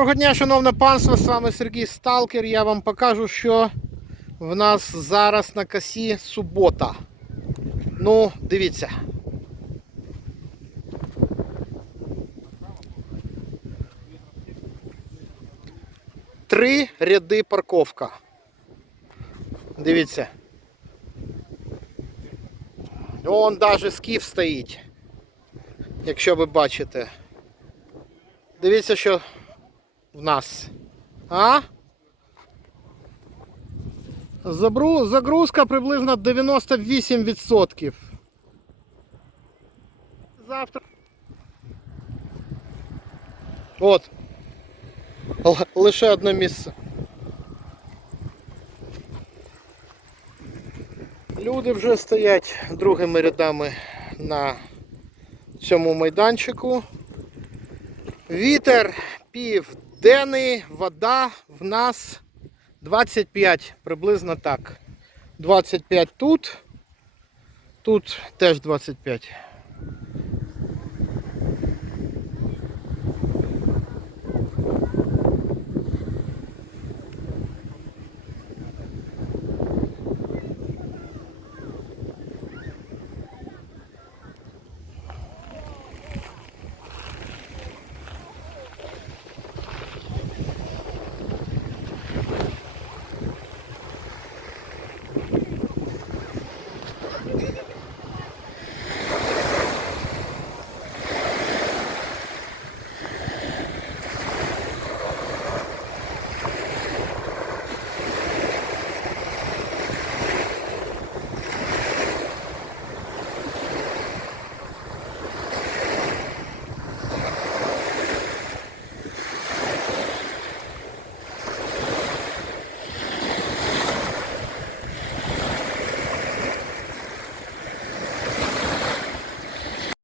Доброго дня, шановне панство, з вами Сергій Сталкер. Я вам покажу, що в нас зараз на косі субота. Ну, дивіться. Три ряди парковка. Дивіться. Вон навіть скіф стоїть. Якщо ви бачите. Дивіться, що в нас. А? Загрузка приблизно 98%. Завтра. От. Лише одне місце. Люди вже стоять другими рядами на цьому майданчику. Вітер південний, вода в нас 25, приблизно так. 25 тут, тут теж 25.